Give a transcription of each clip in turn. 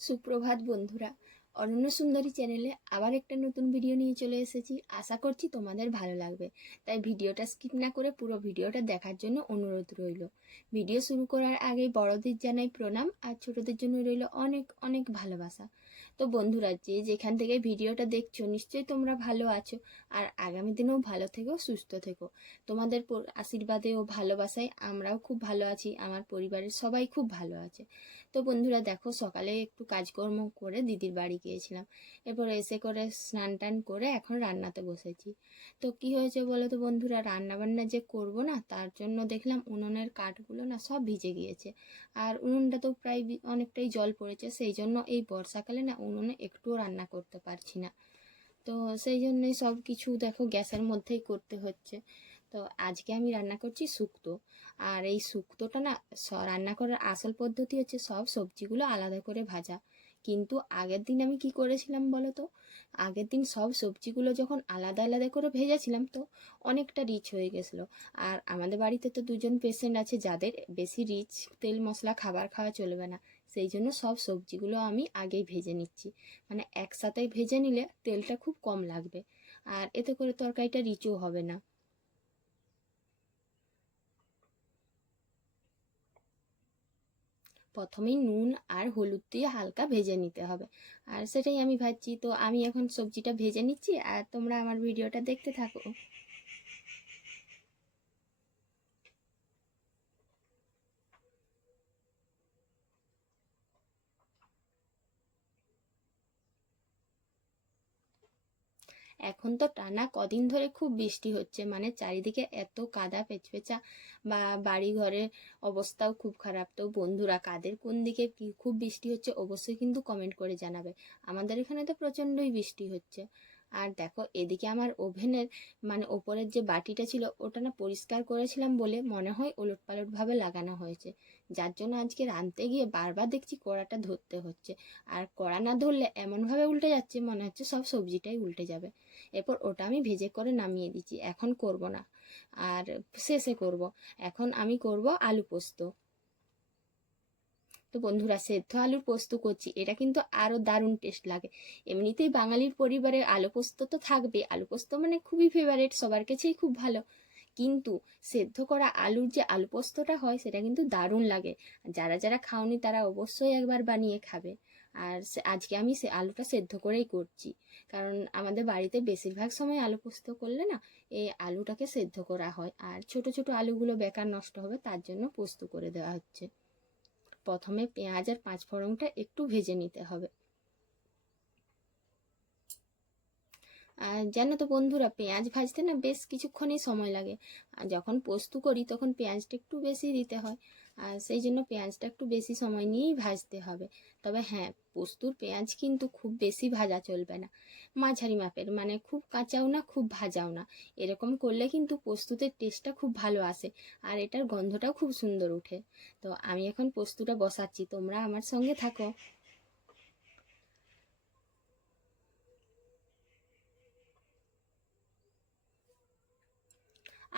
সুপ্রভাত বন্ধুরা, অনন্য সুন্দরী চ্যানেলে আবার একটা নতুন ভিডিও নিয়ে চলে এসেছি। আশা করছি তোমাদের ভালো লাগবে, তাই ভিডিওটা স্কিপ না করে পুরো ভিডিওটা দেখার জন্য অনুরোধ রইল। ভিডিও শুরু করার আগে বড়দের জানাই প্রণাম, আর ছোটদের জন্য রইল অনেক অনেক ভালোবাসা। তো বন্ধুরা, যে যেখান থেকে ভিডিওটা দেখছো নিশ্চয়ই তোমরা ভালো আছো, আর আগামী দিনেও ভালো থেকো, সুস্থ থেকো। তোমাদের আশীর্বাদে ও ভালোবাসায় আমরাও খুব ভালো আছি, আমার পরিবারের সবাই খুব ভালো আছে। তো বন্ধুরা দেখো, সকালে একটু কাজকর্ম করে দিদির বাড়ি গিয়েছিলাম। এরপর এসে করে স্নান টান করে এখন রান্নাতে বসেছি। তো কি হয়েছে বলো তো বন্ধুরা, রান্না বান্না যে করব না, তার জন্য দেখলাম উনুনের কাঠগুলো না সব ভিজে গিয়েছে। আর উনুনটা তো প্রায় অনেকটাই জল পড়েছে, সেই জন্য এই বর্ষাকালে না উনুনে একটুও রান্না করতে পারছি না। তো সেই জন্যই সব কিছু দেখো গ্যাসের মধ্যেই করতে হচ্ছে। তো আজকে আমি রান্না করছি শুক্তো। আর এই শুক্তোটা না, রান্না করার আসল পদ্ধতি হচ্ছে সব সবজিগুলো আলাদা করে ভাজা। কিন্তু আগের দিন আমি কি করেছিলাম বলো তো, আগের দিন সব সবজিগুলো যখন আলাদা আলাদা করে ভেজেছিলাম, তো অনেকটা রিচ হয়ে গেছিলো। আর আমাদের বাড়িতে তো দুজন পেশেন্ট আছে যাদের বেশি রিচ তেল মশলা খাবার খাওয়া চলবে না। সেই জন্য সব সবজিগুলো আমি আগেই ভেজে নিচ্ছি। মানে একসাথে ভেজে নিলে তেলটা খুব কম লাগবে, আর এতে করে তরকারিটা রিচও হবে না। প্রথমেই নুন আর হলুদ দিয়ে হালকা ভেজে নিতে হবে, আর সেটাই আমি ভাজছি। তো আমি এখন সবজিটা ভেজে নিচ্ছি, আর তোমরা আমার ভিডিওটা দেখতে থাকো। এখন তো টানা কদিন ধরে খুব বৃষ্টি হচ্ছে, মানে চারিদিকে এত কাদা পেচপেচা, বা বাড়ি ঘরের অবস্থাও খুব খারাপ। তো বন্ধুরা, কাদের কোন দিকে কি খুব বৃষ্টি হচ্ছে অবশ্যই কিন্তু কমেন্ট করে জানাবে। আমাদের এখানে তো প্রচণ্ডই বৃষ্টি হচ্ছে। আর দেখো এদিকে আমার ওভেনের মানে ওপরের যে বাটিটা ছিল ওটা না পরিষ্কার করেছিলাম বলে মনে হয় ওলটপালটভাবে লাগানো হয়েছে, যার জন্য আজকে রাঁধতে গিয়ে বারবার দেখছি কড়াটা ধরতে হচ্ছে। আর কড়া না ধরলে এমনভাবে উল্টে যাচ্ছে, মনে হচ্ছে সব সবজিটাই উল্টে যাবে। এরপর ওটা আমি ভেজে করে নামিয়ে দিচ্ছি, এখন করব না, আর শেষে করব। এখন আমি করব আলু পোস্ত। তো বন্ধুরা, সেদ্ধ আলুর পোস্ত করছি, এটা কিন্তু আরও দারুণ টেস্ট লাগে। এমনিতেই বাঙালির পরিবারে আলু পোস্ত তো থাকবে, আলু পোস্ত মানে খুবই ফেভারিট, সবার কাছেই খুব ভালো। কিন্তু সেদ্ধ করা আলুর যে আলু পোস্তটা হয় সেটা কিন্তু দারুণ লাগে। যারা যারা খাওনি তারা অবশ্যই একবার বানিয়ে খাবে। আর আজকে আমি সে আলুটা সেদ্ধ করেই করছি, কারণ আমাদের বাড়িতে বেশিরভাগ সময় আলু পোস্ত করলে না এই আলুটাকে সেদ্ধ করা হয়, আর ছোট ছোট আলুগুলো বেকার নষ্ট হবে, তার জন্য পোস্ত করে দেওয়া হচ্ছে। প্রথমে পেঁয়াজ আর পাঁচফোড়নটা একটু ভেজে নিতে হবে। আর জানো তো বন্ধুরা, পেঁয়াজ ভাজতে না বেশ কিছুক্ষণই সময় লাগে। আর যখন পোস্ত করি তখন পেঁয়াজটা একটু বেশি দিতে হয়, আর সেই জন্য পেঁয়াজটা একটু বেশি সময় নিয়েই ভাজতে হবে। তবে হ্যাঁ, পোস্তুর পেঁয়াজ কিন্তু খুব বেশি ভাজা চলবে না, মাঝারি মাপের, মানে খুব কাঁচাও না খুব ভাজাও না। এরকম করলে কিন্তু পোস্তুতে টেস্টটা খুব ভালো আসে, আর এটার গন্ধটাও খুব সুন্দর ওঠে। তো আমি এখন পোস্তুটা বসাচ্ছি, তোমরা আমার সঙ্গে থাকো।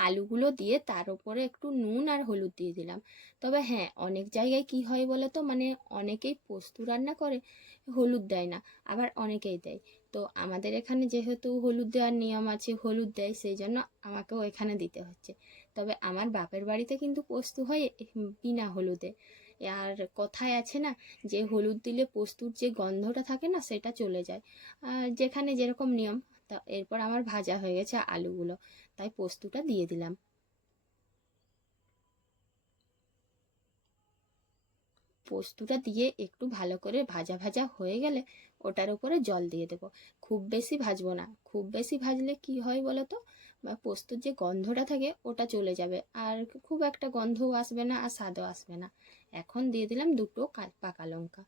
আলুগুলো দিয়ে তার উপরে একটু নুন আর হলুদ দিয়ে দিলাম। তবে হ্যাঁ, অনেক জায়গায় কি হয় বলে তো, মানে অনেকেই পোস্ত রান্না করে হলুদ দেয় না, আবার অনেকেই দেয়। তো আমাদের এখানে যেহেতু হলুদ দেওয়ার নিয়ম আছে, হলুদ দেয়, সেই জন্য আমাকেও এখানে দিতে হচ্ছে। তবে আমার বাপের বাড়িতে কিন্তু পোস্ত হয় বিনা হলুদে। আর কথায় আছে না, যে হলুদ দিলে পোস্তুর যে গন্ধটা থাকে না সেটা চলে যায়। আর যেখানে যেরকম নিয়ম। তা এরপর আমার ভাজা হয়ে গেছে আলুগুলো, তাই পোস্তটা দিয়ে দিলাম। পোস্তটা দিয়ে একটু ভালো করে ভাজা ভাজা হয়ে গেলে ওটার উপরে জল দিয়ে দেবো। খুব বেশি ভাজবো না, খুব বেশি ভাজলে কি হয় বলো তো, বা পোস্তর যে গন্ধটা থাকে ওটা চলে যাবে, আর খুব একটা গন্ধও আসবে না আর স্বাদও আসবে না। এখন দিয়ে দিলাম দুটো পাকা লঙ্কা।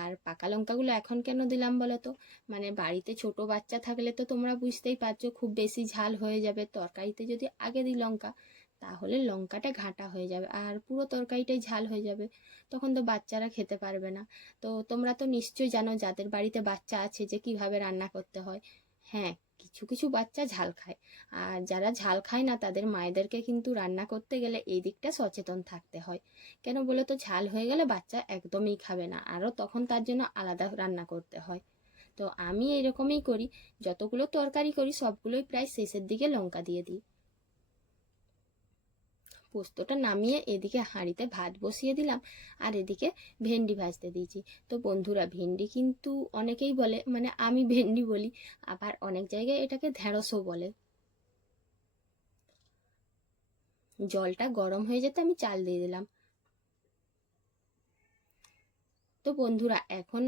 আর পাকা লঙ্কাগুলো এখন কেন দিলাম বলো তো, মানে বাড়িতে ছোট বাচ্চা থাকলে তো তোমরা বুঝতেই পারছো খুব বেশি ঝাল হয়ে যাবে তরকারিতে, যদি আগে দিই লঙ্কা তাহলে লঙ্কাটা ঘাঁটা হয়ে যাবে আর পুরো তরকারিটাই ঝাল হয়ে যাবে, তখন তো বাচ্চারা খেতে পারবে না। তো তোমরা তো নিশ্চয়ই জানো যাদের বাড়িতে বাচ্চা আছে যে কিভাবে রান্না করতে হয়। হ্যাঁ, কিছু কিছু বাচ্চা ঝাল খায়, আর যারা ঝাল খায় না তাদের মায়েদেরকে কিন্তু রান্না করতে গেলে এই দিকটা সচেতন থাকতে হয়। কেন বলো তো, ঝাল হয়ে গেলে বাচ্চা একদমই খাবে না, আরও তখন তার জন্য আলাদা রান্না করতে হয়। তো আমি এরকমই করি, যতগুলো তরকারি করি সবগুলোই প্রায় শেষের দিকে লঙ্কা দিয়ে দিই। পোস্তটা নামিয়ে এদিকে হাঁড়িতে ভাত বসিয়ে দিলাম, আর এদিকে ভেন্ডি ভাজতে দিয়েছি। তো বন্ধুরা, ভেন্ডি কিন্তু অনেকেই বলে, মানে আমি ভেন্ডি বলি, আবার অনেক জায়গায় এটাকে ঢেঁড়সও বলে। জলটা গরম হয়ে যেতে আমি চাল দিয়ে দিলাম। তো বন্ধুরা, এখন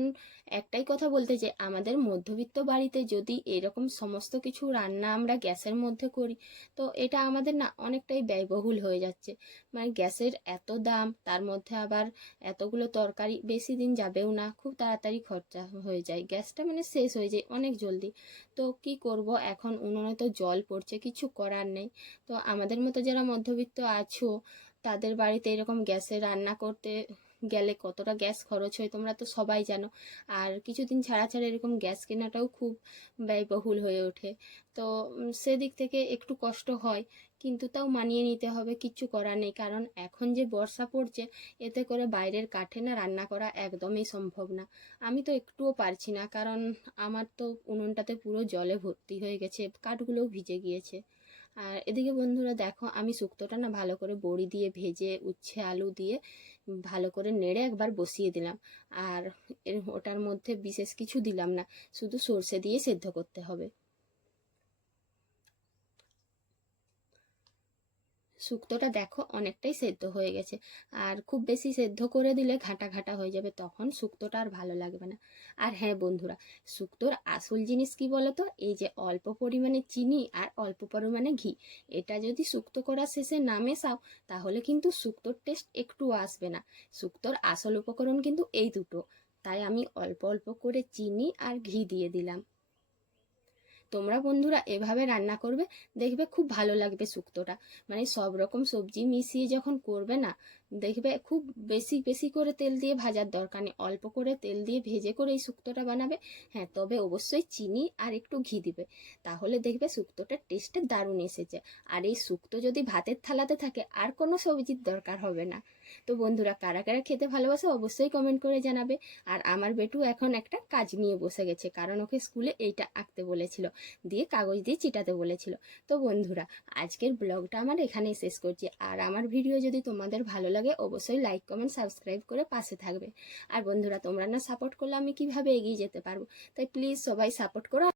একটাই কথা বলতে, যে আমাদের মধ্যবিত্ত বাড়িতে যদি এরকম সমস্ত কিছু রান্না আমরা গ্যাসের মধ্যে করি, তো এটা আমাদের না অনেকটাই ব্যয়বহুল হয়ে যাচ্ছে। মানে গ্যাসের এত দাম, তার মধ্যে আবার এতগুলো তরকারি, বেশি দিন যাবেও না, খুব তাড়াতাড়ি খরচা হয়ে যায়, গ্যাসটা মানে শেষ হয়ে যায় অনেক জলদি। তো কি করব, এখন উনুনে তো জল পড়ছে, কিছু করার নেই। তো আমাদের মতো যারা মধ্যবিত্ত আছো, তাদের বাড়িতে এরকম গ্যাসে রান্না করতে গেলে কতটা গ্যাস খরচ হয় তোমরা তো সবাই জানো। আর কিছুদিন ছাড়া ছাড়া এরকম গ্যাস কেনাটাও খুব ব্যয়বহুল হয়ে ওঠে। তো সেদিক থেকে একটু কষ্ট হয়, কিন্তু তাও মানিয়ে নিতে হবে, কিচ্ছু করার নেই। কারণ এখন যে বর্ষা পড়ছে, এতে করে বাইরের কাঠে না রান্না করা একদমই সম্ভব না। আমি তো একটুও পারছি না, কারণ আমার তো উনুনটাতে পুরো জলে ভর্তি হয়ে গেছে, কাঠগুলোও ভিজে গিয়েছে। আর এদিকে বন্ধুরা দেখো, আমি শুক্তোটা না ভালো করে বড়ি দিয়ে ভেজে, উচ্ছে আলু দিয়ে ভালো করে নেড়ে একবার বসিয়ে দিলাম। আর ওটার মধ্যে বিশেষ কিছু দিলাম না, শুধু সর্ষে দিয়ে সেদ্ধ করতে হবে। শুক্তোটা দেখো অনেকটাই সেদ্ধ হয়ে গেছে, আর খুব বেশি সেদ্ধ করে দিলে ঘাটা ঘাটা হয়ে যাবে, তখন শুক্তোটা আর ভালো লাগবে না। আর হ্যাঁ বন্ধুরা, শুক্তোর আসল জিনিস কি বলো তো, এই যে অল্প পরিমাণে চিনি আর অল্প পরিমাণে ঘি, এটা যদি শুক্তো করার শেষে না মেশাও, তাহলে কিন্তু শুক্তোর টেস্ট একটু আসবে না। শুক্তোর আসল উপকরণ কিন্তু এই দুটো, তাই আমি অল্প অল্প করে চিনি আর ঘি দিয়ে দিলাম। তোমরা বন্ধুরা এভাবে রান্না করবে, দেখবে খুব ভালো লাগবে শুক্তোটা। মানে সব রকম সবজি মিশিয়ে যখন করবে না, দেখবে খুব বেশি বেশি করে তেল দিয়ে ভাজার দরকার নেই, অল্প করে তেল দিয়ে ভেজে করে এই শুক্তোটা বানাবে। হ্যাঁ, তবে অবশ্যই চিনি আর একটু ঘি দিবে, তাহলে দেখবে শুক্তোটার টেস্টটা দারুণ এসেছে। আর এই শুক্তো যদি ভাতের থালাতে থাকে, আর কোনো সবজির দরকার হবে না। তো বন্ধুরা, কারা কারা খেতে ভালোবাসে অবশ্যই কমেন্ট করে জানাবে। আর আমার বেটু এখন একটা কাজ নিয়ে বসে গেছে, কারণ ওকে স্কুলে এইটা আঁকতে বলেছিল, দিয়ে কাগজ দিয়ে চিটাতে বলেছিল। তো বন্ধুরা, আজকের ব্লগটা আমার এখানেই শেষ করছি। আর আমার ভিডিও যদি তোমাদের ভালো লাগে, অবশ্যই লাইক কমেন্ট সাবস্ক্রাইব করে পাশে থাকবে। আর বন্ধুরা, তোমরা না সাপোর্ট করলে আমি কিভাবে এগিয়ে যেতে পারবো, তাই প্লিজ সবাই সাপোর্ট করো।